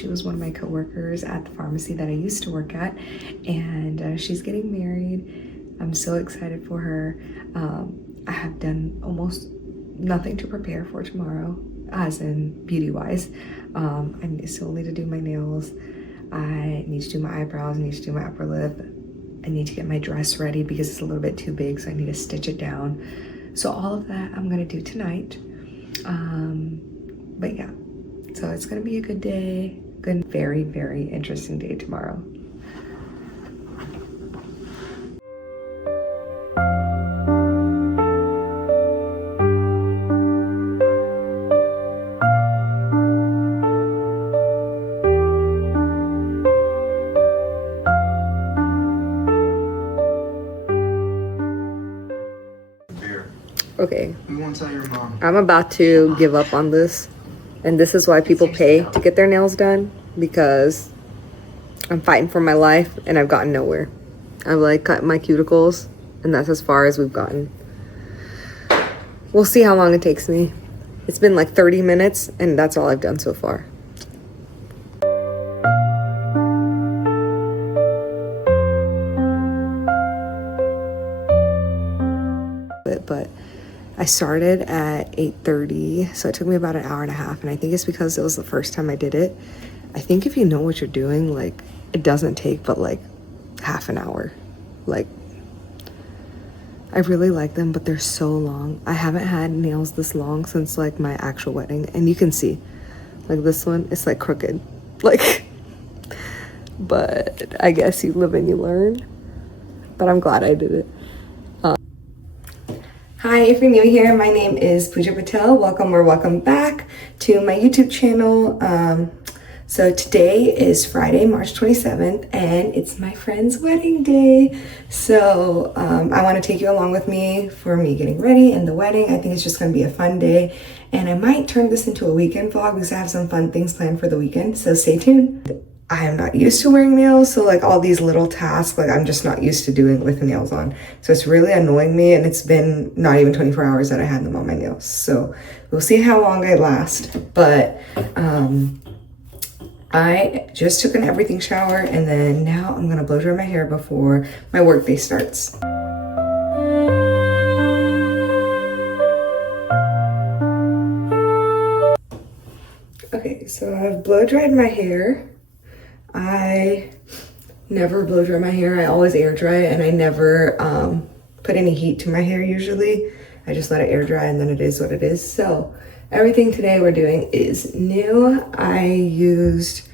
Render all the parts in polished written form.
She was one of my coworkers at the pharmacy that I used to work at, and she's getting married. I'm so excited for her. I have done almost nothing to prepare for tomorrow, as in beauty-wise. I still need to do my nails. I need to do my eyebrows. I need to do my upper lip. I need to get my dress ready because it's a little bit too big, so I need to stitch it down. So all of that I'm gonna do tonight. But yeah, so it's gonna be a good day. Good, very, very interesting day tomorrow. Okay, We won't tell your mom. I'm about to give up on this, and this is why people pay to get their nails done, because I'm fighting for my life and I've gotten nowhere. I've like cut my cuticles and that's as far as we've gotten. We'll see how long it takes me. It's been like 30 minutes and that's all I've done so far. But I started at 8:30, so it took me about an hour and a half, and I think it's because it was the first time I did it. I think if you know what you're doing, like, it doesn't take but like half an hour. Like, I really like them, but they're so long. I haven't had nails this long since like my actual wedding, and you can see, like this one, it's like crooked, like, but I guess you live and you learn. But I'm glad I did it. Hi, if you're new here, my name is Pooja Patel. Welcome or welcome back to my YouTube channel. So today is Friday, March 27th, and it's my friend's wedding day. So I want to take you along with me for me getting ready and the wedding. I think it's just going to be a fun day, and I might turn this into a weekend vlog because I have some fun things planned for the weekend. So stay tuned. I am not used to wearing nails, so like all these little tasks, like I'm just not used to doing with the nails on. So it's really annoying me, and it's been not even 24 hours that I had them on my nails. So we'll see how long I last. But I just took an everything shower, and then now I'm gonna blow dry my hair before my work day starts. Okay, so I've blow dried my hair. I never blow dry my hair. I always air dry, and I never put any heat to my hair usually. I just let it air dry, and then it is what it is. So everything today we're doing is new. I used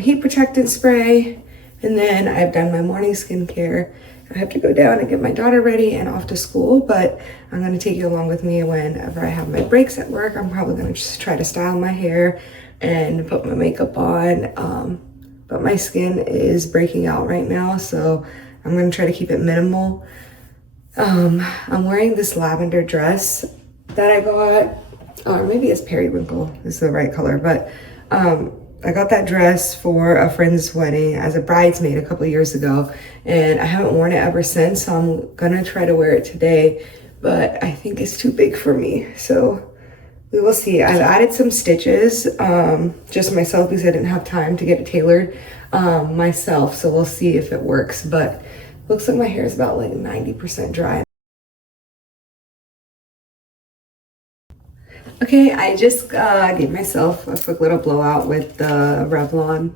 heat protectant spray, and then I've done my morning skincare. I have to go down and get my daughter ready and off to school, but I'm gonna take you along with me whenever I have my breaks at work. I'm probably gonna just try to style my hair and put my makeup on. But my skin is breaking out right now, so I'm gonna try to keep it minimal. I'm wearing this lavender dress that I got, or maybe it's periwinkle is the right color, but I got that dress for a friend's wedding as a bridesmaid a couple years ago, and I haven't worn it ever since, so I'm gonna try to wear it today, but I think it's too big for me, so we will see. I've added some stitches, just myself because I didn't have time to get it tailored myself. So we'll see if it works, but looks like my hair is about like 90% dry. Okay, I just gave myself a quick little blowout with the Revlon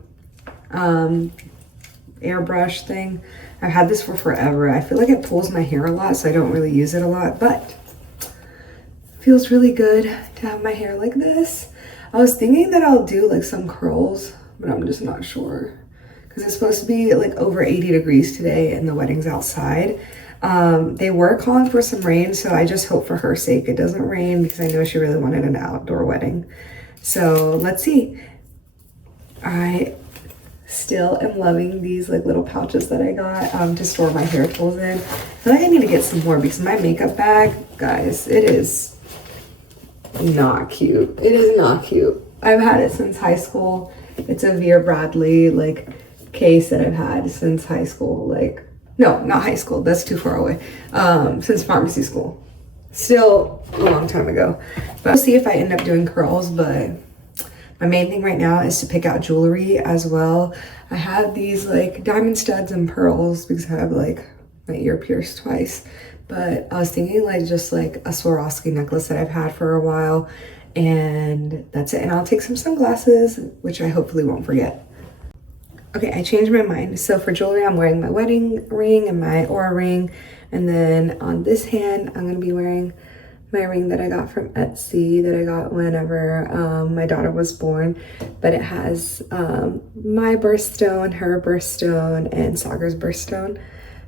airbrush thing. I've had this for forever. I feel like it pulls my hair a lot, so I don't really use it a lot, but feels really good to have my hair like this. I was thinking that I'll do like some curls, but I'm just not sure because it's supposed to be like over 80 degrees today and the wedding's outside. They were calling for some rain, so I just hope for her sake it doesn't rain because I know she really wanted an outdoor wedding. So let's see. I still am loving these like little pouches that I got to store my hair tools in. I feel like I need to get some more because my makeup bag, guys, it is not cute. It is not cute. I've had it since high school. It's a Vera Bradley like case that I've had since high school. Like, no, not high school, that's too far away. Since pharmacy school. Still a long time ago. But we'll see if I end up doing curls, but My main thing right now is to pick out jewelry as well. I have these like diamond studs and pearls because I have like my ear pierced twice. But I was thinking like just like a Swarovski necklace that I've had for a while, and that's it. And I'll take some sunglasses, which I hopefully won't forget. Okay, I changed my mind. So for jewelry, I'm wearing my wedding ring and my aura ring. And then on this hand, I'm gonna be wearing my ring that I got from Etsy that I got whenever my daughter was born. But it has my birthstone, her birthstone, and Sagar's birthstone.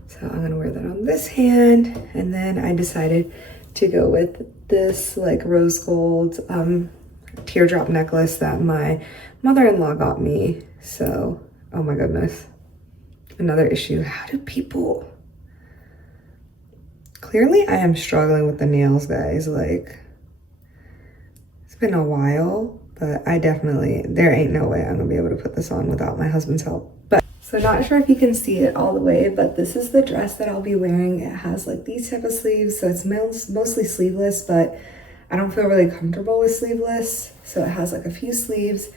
So I'm gonna wear that on this hand. And then I decided to go with this like rose gold teardrop necklace that my mother-in-law got me. So, oh my goodness. Another issue, how do people... Clearly I am struggling with the nails, guys. Like, it's been a while, but I definitely, there ain't no way I'm gonna be able to put this on without my husband's help. But so not sure if you can see it all the way, but this is the dress that I'll be wearing. It has like these type of sleeves, so it's mostly sleeveless, but I don't feel really comfortable with sleeveless. So it has like a few sleeves.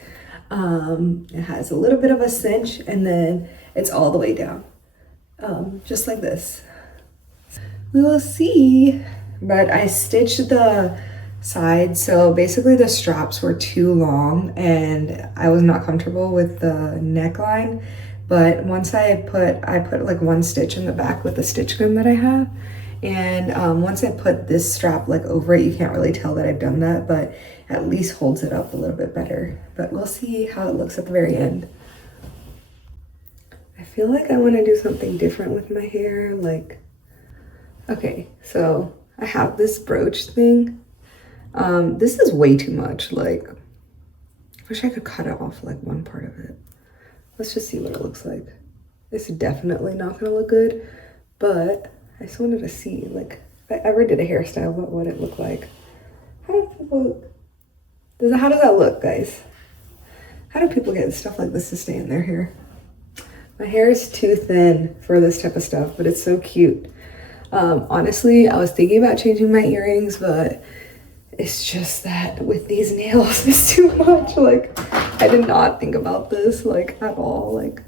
It has a little bit of a cinch, and then it's all the way down, just like this. We will see. But I stitched the sides, so basically the straps were too long and I was not comfortable with the neckline. But once I put like one stitch in the back with the stitch gun that I have, and once I put this strap like over it, you can't really tell that I've done that, but at least holds it up a little bit better. But we'll see how it looks at the very end. I feel like I want to do something different with my hair. Like, okay, so I have this brooch thing. This is way too much. Like, I wish I could cut it off like one part of it. Let's just see what it looks like. It's definitely not gonna look good, but I just wanted to see, like, if I ever did a hairstyle, what would it look like? How do people, how does that look, guys? How do people get stuff like this to stay in their hair? My hair is too thin for this type of stuff, but it's so cute. Honestly, I was thinking about changing my earrings, but it's just that with these nails, it's too much. Like, I did not think about this, like, at all. Like,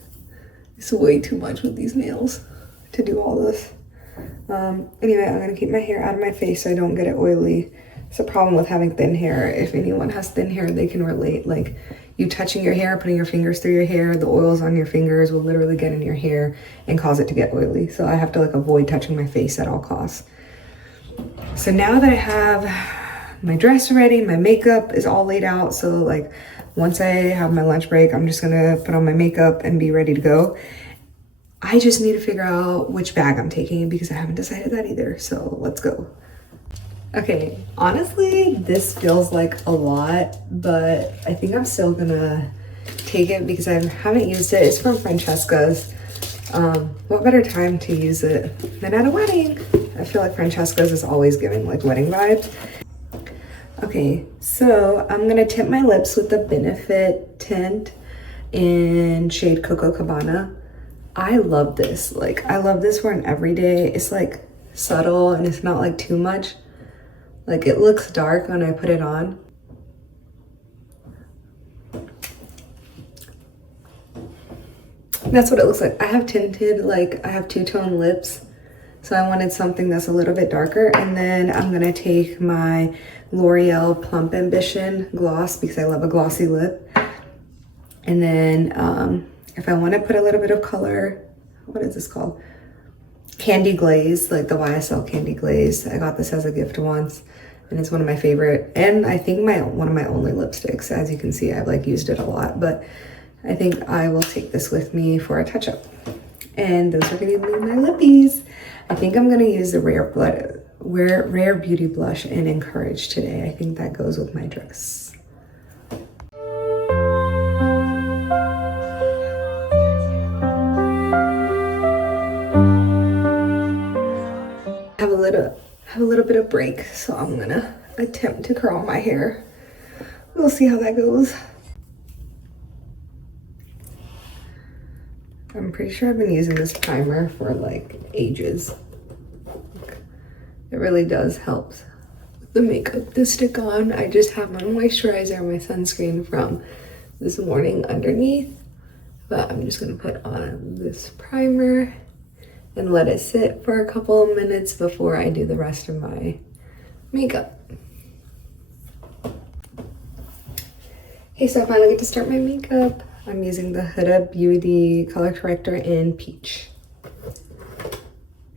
it's way too much with these nails to do all this. Anyway, I'm gonna keep my hair out of my face so I don't get it oily. It's a problem with having thin hair. If anyone has thin hair, they can relate. Like, you touching your hair, putting your fingers through your hair, the oils on your fingers will literally get in your hair and cause it to get oily. So I have to like avoid touching my face at all costs. So now that I have my dress ready, my makeup is all laid out. So like once I have my lunch break, I'm just gonna put on my makeup and be ready to go. I just need to figure out which bag I'm taking because I haven't decided that either. So let's go. Okay, honestly, this feels like a lot, but I think I'm still gonna take it because I haven't used it. It's from Francesca's. What better time to use it than at a wedding? I feel like Francesca's is always giving like wedding vibes. Okay, so I'm gonna tint my lips with the Benefit tint in shade Coco Cabana. I love this. Like, I love this for an everyday. It's like subtle and it's not like too much. Like, it looks dark when I put it on. That's what it looks like. I have tinted, like, I have two-tone lips. So I wanted something that's a little bit darker. And then I'm gonna take my L'Oreal Plump Ambition gloss because I love a glossy lip. And then if I wanna put a little bit of color, what is this called? Candy Glaze, like the YSL Candy Glaze. I got this as a gift once and it's one of my favorite, and I think one of my only lipsticks. As you can see, I've like used it a lot, but I think I will take this with me for a touch-up. And those are gonna be my lippies. I think I'm gonna use the Rare Beauty Blush in Encourage today. I think that goes with my dress. Have a little bit of break, so I'm gonna attempt to curl my hair. We'll see how that goes. I'm pretty sure I've been using this primer for like ages. It really does help with the makeup to stick on. I just have my moisturizer, my sunscreen from this morning underneath, but I'm just gonna put on this primer and let it sit for a couple of minutes before I do the rest of my makeup. Okay, so I finally get to start my makeup. I'm using the Huda Beauty color corrector in Peach.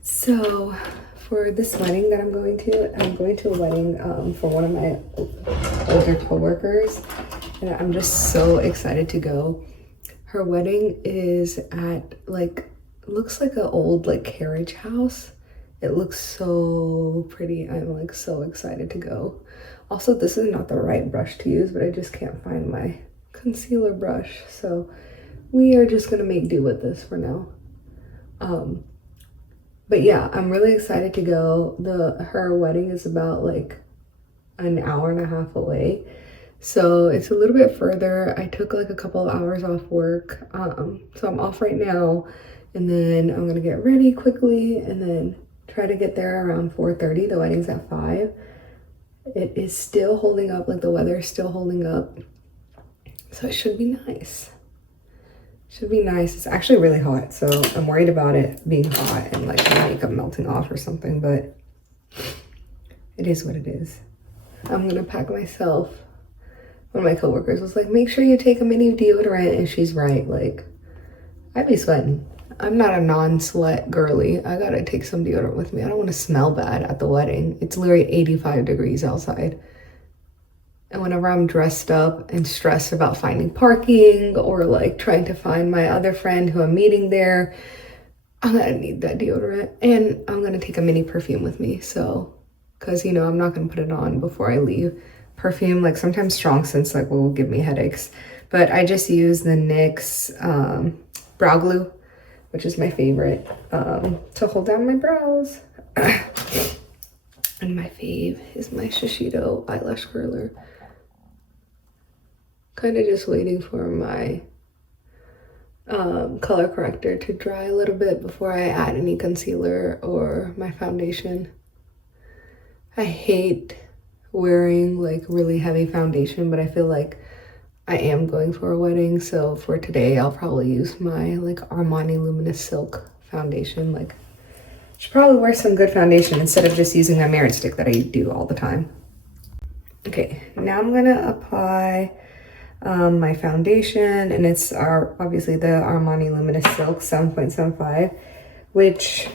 So for this wedding that I'm going to a wedding for one of my older coworkers, and I'm just so excited to go. Her wedding is at like, looks like an old like carriage house. It looks so pretty. I'm like so excited to go. Also, this is not the right brush to use, but I just can't find my concealer brush, so we are just gonna make do with this for now. But yeah, I'm really excited to go. Her wedding is about like an hour and a half away, so it's a little bit further. I took like a couple of hours off work, so I'm off right now, and then I'm gonna get ready quickly and then try to get there around 4:30. The wedding's at 5. It is still holding up, like the weather is still holding up, so it should be nice. Should be nice. It's actually really hot, so I'm worried about it being hot and like my makeup melting off or something, but it is what it is. I'm gonna pack myself. One of my coworkers was like, make sure you take a mini deodorant, and she's right. Like, I'd be sweating. I'm not a non-sweat girly. I gotta take some deodorant with me. I don't want to smell bad at the wedding. It's literally 85 degrees outside. And whenever I'm dressed up and stressed about finding parking or like trying to find my other friend who I'm meeting there, I'm gonna need that deodorant. And I'm gonna take a mini perfume with me. So, cause you know, I'm not gonna put it on before I leave. Perfume, like sometimes strong scents like will give me headaches. But I just use the NYX brow glue, which is my favorite, to hold down my brows. And my fave is my Shiseido eyelash curler. Kind of just waiting for my color corrector to dry a little bit before I add any concealer or my foundation. I hate wearing like really heavy foundation, but I feel like I am going for a wedding, so for today I'll probably use my like Armani Luminous Silk foundation. Like, should probably wear some good foundation instead of just using my Merit stick that I do all the time. Okay, now I'm gonna apply my foundation, and it's obviously the Armani Luminous Silk 7.75, which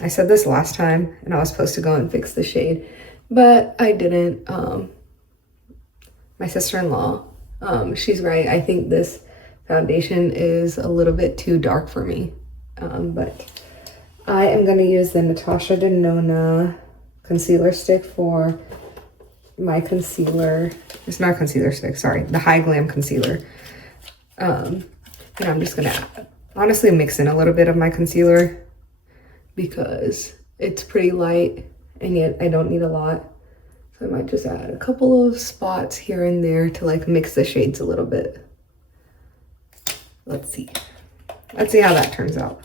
I said this last time and I was supposed to go and fix the shade, but I didn't. My sister-in-law, she's right. I think this foundation is a little bit too dark for me, but I am going to use the Natasha Denona concealer stick for my concealer. It's not a concealer stick, sorry, the High Glam concealer. And I'm just gonna honestly mix in a little bit of my concealer because it's pretty light and yet I don't need a lot. So I might just add a couple of spots here and there to like mix the shades a little bit. Let's see how that turns out.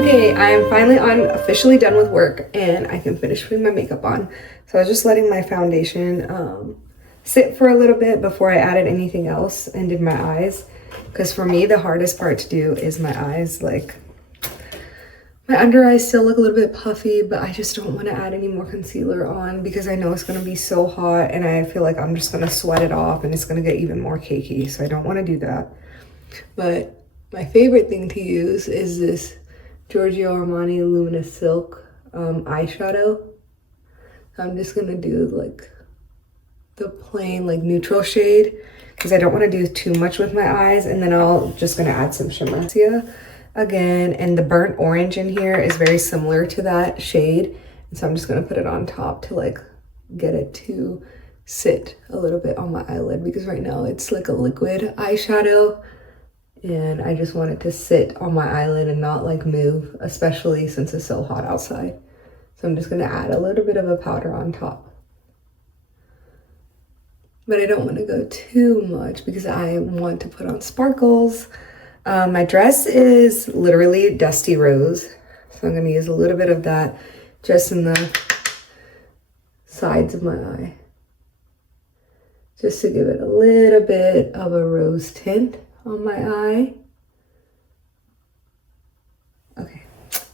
Okay, I am finally officially done with work and I can finish putting my makeup on. So I was just letting my foundation sit for a little bit before I added anything else and did my eyes. Because for me, the hardest part to do is my eyes. Like, my under eyes still look a little bit puffy, but I just don't want to add any more concealer on because I know it's going to be so hot and I feel like I'm just going to sweat it off and it's going to get even more cakey. So I don't want to do that. But my favorite thing to use is this Giorgio Armani Luminous Silk eyeshadow. So I'm just gonna do like the plain like neutral shade because I don't want to do too much with my eyes, and then I'll just gonna add some shimmer again. And the burnt orange in here is very similar to that shade, and so I'm just gonna put it on top to like get it to sit a little bit on my eyelid because right now it's like a liquid eyeshadow. And I just want it to sit on my eyelid and not like move, especially since it's so hot outside. So I'm just gonna add a little bit of a powder on top. but I don't want to go too much because I want to put on sparkles. My dress is literally dusty rose, so I'm going to use a little bit of that just in the sides of my eye, just to give it a little bit of a rose tint on my eye. Okay,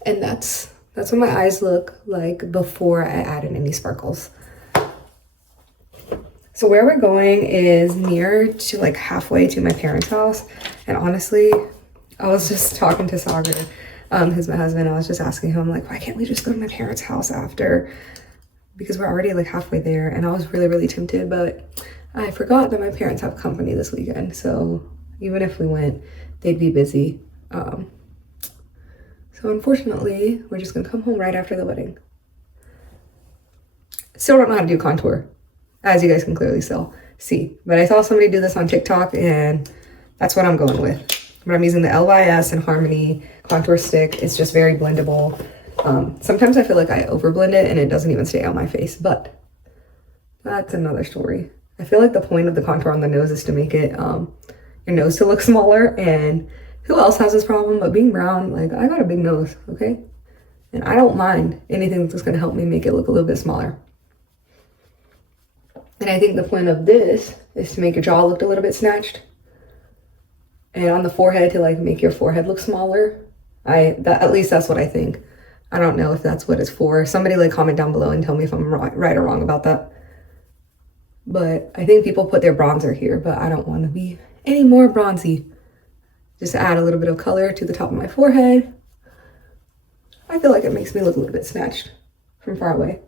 and that's what my eyes look like before I added any sparkles. So where we're going is near to like halfway to my parents' house. And honestly, I was just talking to Sagar, who's my husband. I was just asking him, like, why can't we just go to my parents' house after? Because we're already like halfway there. And I was really, really tempted, but I forgot that my parents have company this weekend. So even if we went, they'd be busy. So unfortunately, we're just gonna come home right after the wedding. Still don't know how to do contour, as you guys can clearly see. But I saw somebody do this on TikTok and that's what I'm going with. But I'm using the LYS and Harmony contour stick. It's just very blendable. Sometimes I feel like I overblend it and it doesn't even stay on my face, but that's another story. I feel like the point of the contour on the nose is to make it, your nose to look smaller, and who else has this problem? But being brown, like, I got a big nose, okay? And I don't mind anything that's gonna help me make it look a little bit smaller. And I think the point of this is to make your jaw look a little bit snatched. And on the forehead to like make your forehead look smaller. At least that's what I think. I don't know if that's what it's for. Somebody like comment down below and tell me if I'm right or wrong about that. But I think people put their bronzer here, but I don't want to be any more bronzy. Just add a little bit of color to the top of my forehead. I feel like it makes me look a little bit snatched from far away.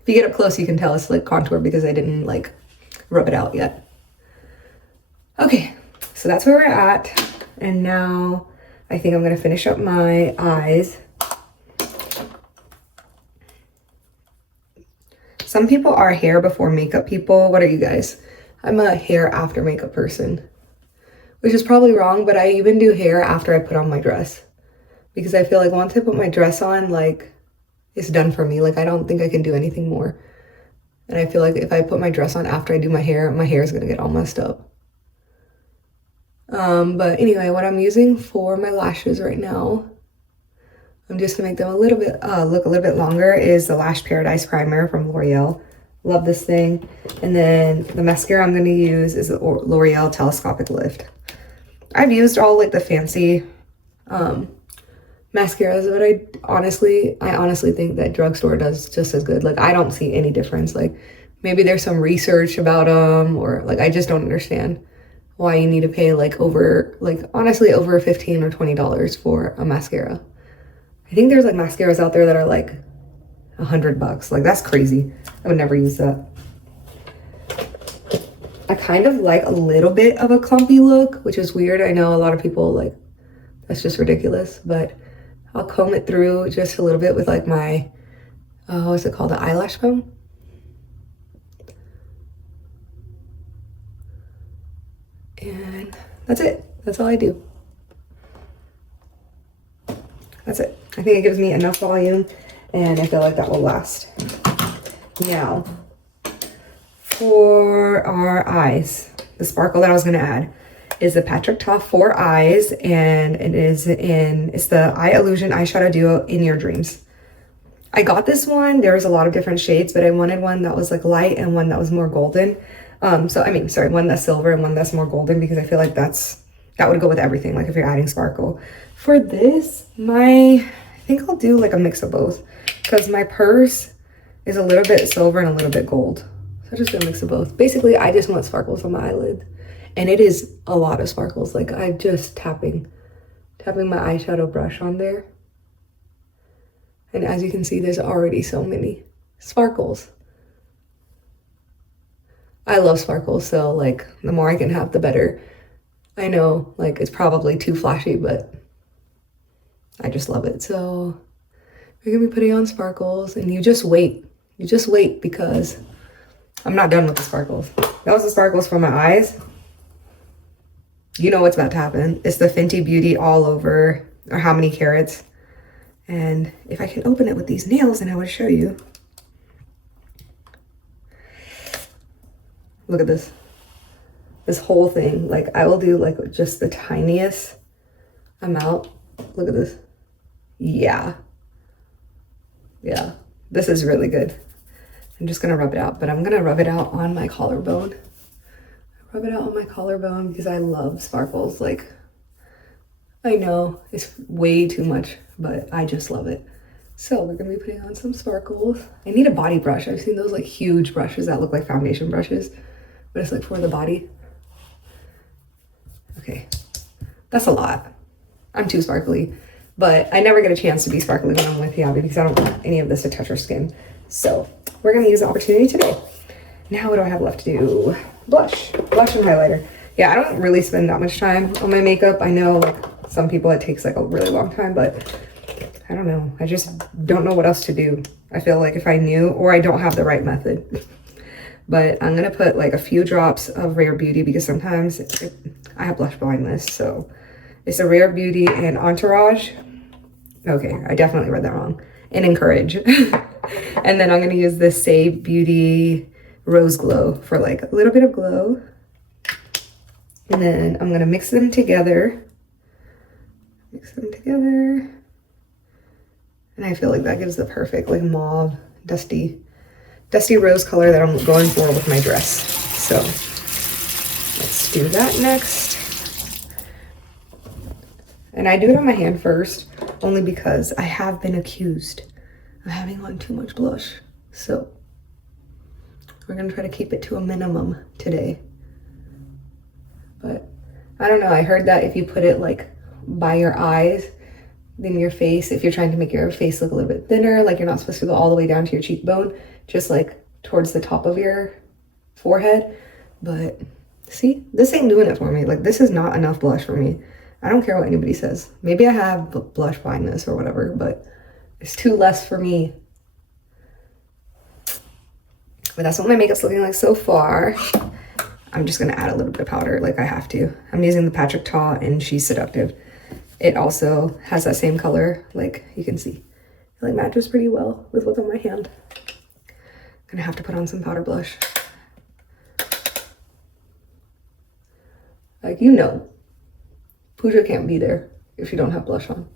If you get up close, you can tell it's like contour because I didn't like rub it out yet. Okay, so that's where we're at. And now I think I'm gonna finish up my eyes. Some people are hair before makeup people. What are you guys? I'm a hair after makeup person, which is probably wrong, but I even do hair after I put on my dress. Because I feel like once I put my dress on, like, it's done for me. Like, I don't think I can do anything more. And I feel like if I put my dress on after I do my hair is gonna get all messed up. But anyway, what I'm using for my lashes right now, I'm just gonna make them a little bit, look a little bit longer, is the Lash Paradise Primer from L'Oreal. Love this thing. And then the mascara I'm gonna use is the L'Oreal Telescopic Lift. I've used all like the fancy mascaras, but I honestly think that drugstore does just as good. Like, I don't see any difference. Like, maybe there's some research about them, or like, I just don't understand why you need to pay like honestly over $15 or $20 for a mascara. I think there's like mascaras out there that are like $100. Like, that's crazy. I would never use that. I kind of like a little bit of a clumpy look, which is weird. I know a lot of people like, that's just ridiculous, but I'll comb it through just a little bit with like my, what's it called? The eyelash comb. And that's it. That's all I do. That's it. I think it gives me enough volume and I feel like that will last. Now, for our eyes, the sparkle that I was gonna add is the Patrick Ta 4 Eyes, and it's the Eye Illusion Eyeshadow Duo In Your Dreams. I got this one, there was a lot of different shades, but I wanted one that was like light and one that was more golden. One that's silver and one that's more golden, because I feel like that would go with everything, like if you're adding sparkle. For this, I think I'll do like a mix of both, because my purse is a little bit silver and a little bit gold. So I'm just gonna mix of both. Basically, I just want sparkles on my eyelid. And it is a lot of sparkles. Like, I'm just tapping my eyeshadow brush on there. And as you can see, there's already so many sparkles. I love sparkles, so like the more I can have, the better. I know like it's probably too flashy, but I just love it. So we're gonna be putting on sparkles, and you just wait. You just wait, because I'm not done with the sparkles. That was the sparkles for my eyes. You know what's about to happen. It's the Fenty Beauty All Over, or How Many Carats. And if I can open it with these nails, then I would show you. Look at this. this whole thing. Like I will do like just the tiniest amount. Look at this. Yeah, this is really good. I'm just gonna rub it out, but I'm gonna rub it out on my collarbone. Rub it out on my collarbone because I love sparkles. Like, I know it's way too much, but I just love it. So we're gonna be putting on some sparkles. I need a body brush. I've seen those like huge brushes that look like foundation brushes, but it's like for the body. Okay, that's a lot. I'm too sparkly, but I never get a chance to be sparkly when I'm with Yabi because I don't want any of this to touch her skin. So we're gonna use the opportunity today. Now what do I have left to do? Blush and highlighter. Yeah, I don't really spend that much time on my makeup. I know like some people it takes like a really long time, but I don't know. I just don't know what else to do. I feel like if I knew, or I don't have the right method. But I'm gonna put like a few drops of Rare Beauty because sometimes I have blush blindness. So it's a Rare Beauty and Entourage. Okay, I definitely read that wrong. And Encourage. And then I'm gonna use this Save Beauty Rose Glow for like a little bit of glow. And then I'm gonna mix them together. And I feel like that gives the perfect like mauve, dusty rose color that I'm going for with my dress. So let's do that next. And I do it on my hand first, only because I have been accused of having on too much blush. So we're gonna try to keep it to a minimum today. But I don't know, I heard that if you put it like by your eyes, then your face, if you're trying to make your face look a little bit thinner, like you're not supposed to go all the way down to your cheekbone, just like towards the top of your forehead. But see, this ain't doing it for me. Like this is not enough blush for me. I don't care what anybody says. Maybe I have blush blindness or whatever, but it's too less for me. But that's what my makeup's looking like so far. I'm just gonna add a little bit of powder, like I have to. I'm using the Patrick Ta and She's Seductive. It also has that same color, like you can see. It like matches pretty well with what's on my hand. Gonna have to put on some powder blush. Like, you know, Pooja can't be there if you don't have blush on.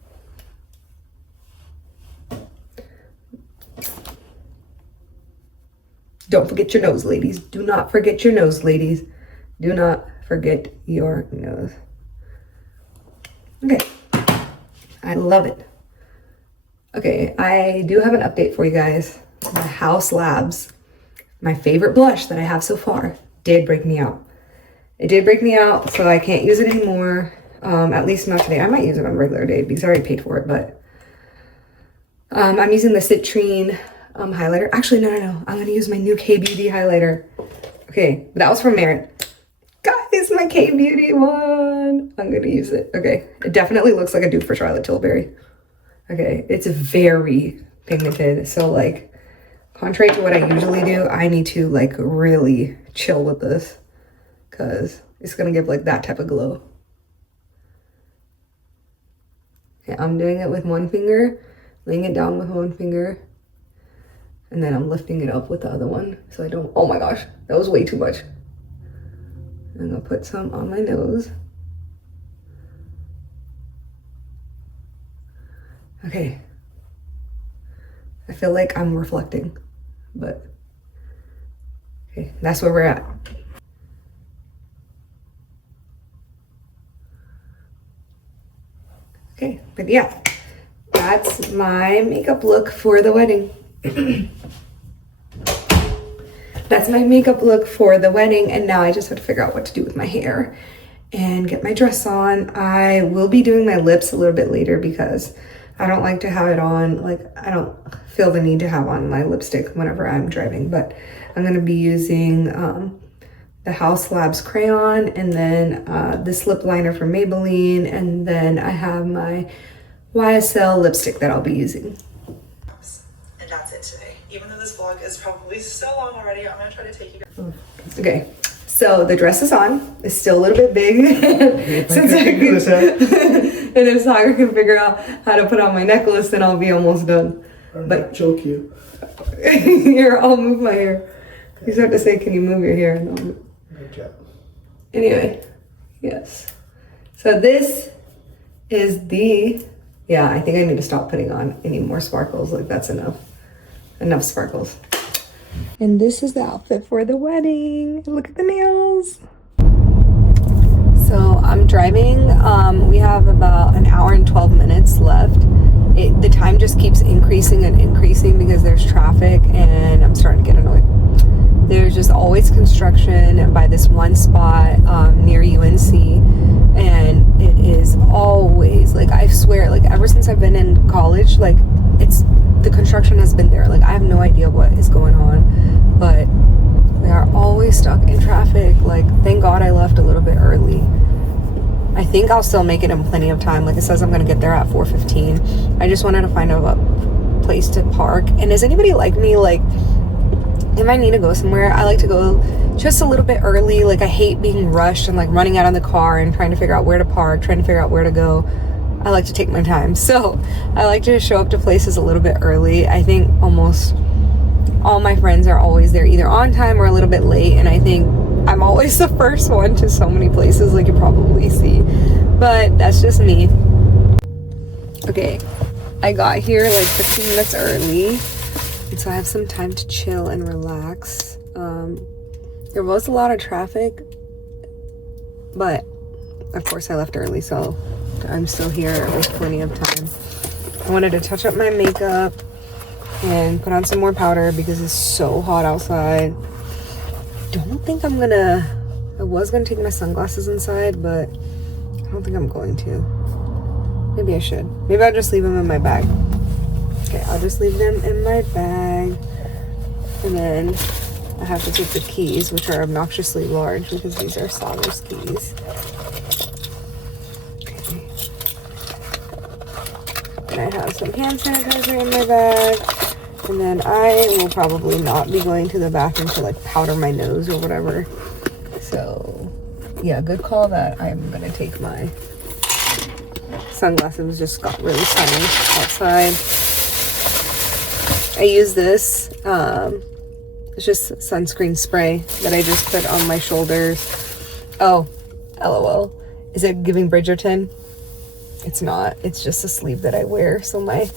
Don't forget your nose, ladies. Do not forget your nose, ladies. Do not forget your nose. Okay, I love it. Okay, I do have an update for you guys. My House Labs, my favorite blush that I have so far, did break me out. It did break me out, so I can't use it anymore. At least not today. I might use it on a regular day because I already paid for it, but I'm using the Citrine highlighter. Actually, no. I'm gonna use my new K-Beauty highlighter. Okay, that was from Merit. Guys, my K-Beauty one. I'm gonna use it. Okay, it definitely looks like a dupe for Charlotte Tilbury. Okay, it's very pigmented. So like, contrary to what I usually do, I need to like really chill with this because it's gonna give like that type of glow. Okay, I'm doing it with one finger, laying it down with one finger, and then I'm lifting it up with the other one so I don't, oh my gosh, that was way too much. I'm gonna put some on my nose. Okay. I feel like I'm reflecting, but okay, that's where we're at. Okay, but yeah, that's my makeup look for the wedding. That's my makeup look for the wedding, and now I just have to figure out what to do with my hair and get my dress on. I will be doing my lips a little bit later because I don't like to have it on, like I don't feel the need to have on my lipstick whenever I'm driving, but I'm gonna be using the House Labs crayon, and then this lip liner from Maybelline, and then I have my YSL lipstick that I'll be using. And that's it today. Even though this vlog is probably so long already, I'm gonna try to take you guys. Okay, so the dress is on. It's still a little bit big. Since I can, and if Sagar can figure out how to put on my necklace, then I'll be almost done. But choke you. Here, I'll move my hair. You just have to say, can you move your hair? And Good job. Anyway, yes. So this is the, yeah, I think I need to stop putting on any more sparkles. Like that's enough. Enough sparkles. And this is the outfit for the wedding. Look at the nails. So I'm driving. We have about an hour and 12 minutes left. The time just keeps increasing and increasing because there's traffic and I'm starting to get annoyed. There's just always construction by this one spot near UNC, and it is always, like, I swear, like, ever since I've been in college, like, the construction has been there. Like, I have no idea what is going on, but we are always stuck in traffic. Like, thank God I left a little bit early. I think I'll still make it in plenty of time. Like, it says I'm gonna get there at 4:15. I just wanted to find a place to park. And is anybody like me? Like, if I need to go somewhere, I like to go just a little bit early. Like, I hate being rushed and like running out of the car and trying to figure out where to park, trying to figure out where to go. I like to take my time. So I like to show up to places a little bit early. I think almost all my friends are always there either on time or a little bit late. And I think I'm always the first one to so many places, like you probably see. But that's just me. Okay, I got here like 15 minutes early. And so I have some time to chill and relax. There was a lot of traffic, but of course I left early, so I'm still here with plenty of time. I wanted to touch up my makeup and put on some more powder because it's so hot outside. Don't think I'm gonna, I was gonna take my sunglasses inside, but I don't think I'm going to. Maybe I should. Maybe I'll just leave them in my bag. Okay, I'll just leave them in my bag. And then I have to take the keys, which are obnoxiously large because these are Sauer's keys. Okay. And I have some hand sanitizer in my bag. And then I will probably not be going to the bathroom to like powder my nose or whatever. So yeah, good call that I'm gonna take my sunglasses. Just got really sunny outside. I use this, it's just sunscreen spray that I just put on my shoulders. Oh, LOL. Is it giving Bridgerton? It's not. It's just a sleeve that I wear so my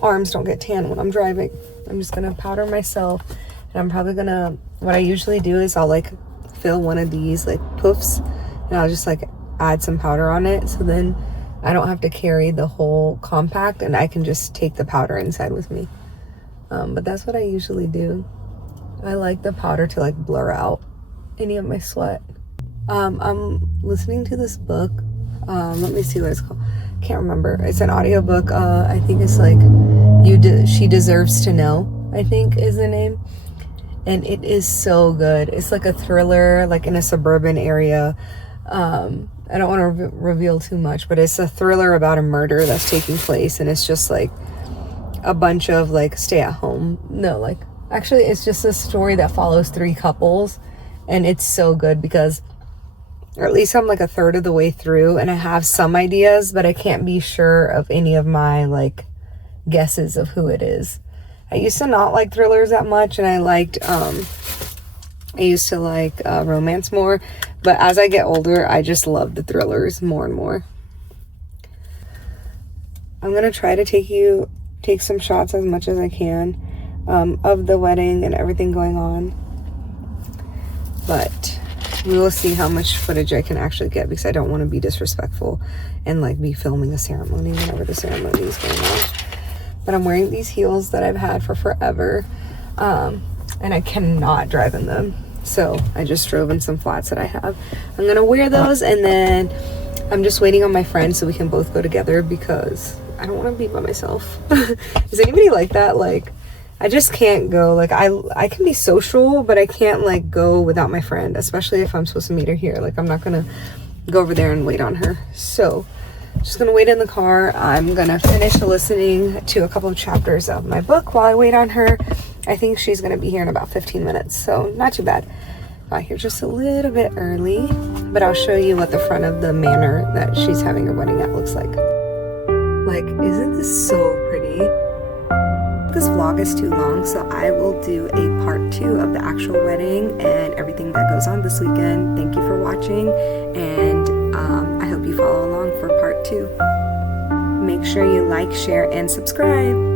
arms don't get tan when I'm driving. I'm just gonna powder myself, and I'm probably gonna, what I usually do is I'll like fill one of these like poofs and I'll just like add some powder on it, so then I don't have to carry the whole compact and I can just take the powder inside with me. But that's what I usually do. I like the powder to like blur out any of my sweat. I'm listening to this book. Let me see what it's called. Can't remember. It's an audiobook. I think it's like She Deserves to Know, I think is the name. And it is so good. It's like a thriller, like in a suburban area. I don't want to reveal too much, but it's a thriller about a murder that's taking place, and it's just like a bunch of like actually it's just a story that follows 3 couples, and it's so good because, or at least I'm like a third of the way through and I have some ideas, but I can't be sure of any of my like guesses of who it is. I used to not like thrillers that much, and I used to like romance more, but as I get older I just love the thrillers more and more. I'm gonna try to take some shots as much as I can of the wedding and everything going on, but we will see how much footage I can actually get because I don't want to be disrespectful and like be filming a ceremony whenever the ceremony is going on. But I'm wearing these heels that I've had for forever, and I cannot drive in them, so I just drove in some flats that I have. I'm gonna wear those, and then I'm just waiting on my friend so we can both go together because I don't want to be by myself. Is anybody like that? Like, I just can't go. Like, I can be social, but I can't like go without my friend, especially if I'm supposed to meet her here. Like, I'm not gonna go over there and wait on her. So just gonna wait in the car. I'm gonna finish listening to a couple of chapters of my book while I wait on her. I think she's gonna be here in about 15 minutes, so not too bad. Got here just a little bit early, but I'll show you what the front of the manor that she's having her wedding at looks like. Like, isn't this so pretty? this vlog is too long, so I will do a part 2 of the actual wedding and everything that goes on this weekend. Thank you for watching, and I hope you follow along for part 2. Make sure you like, share, and subscribe.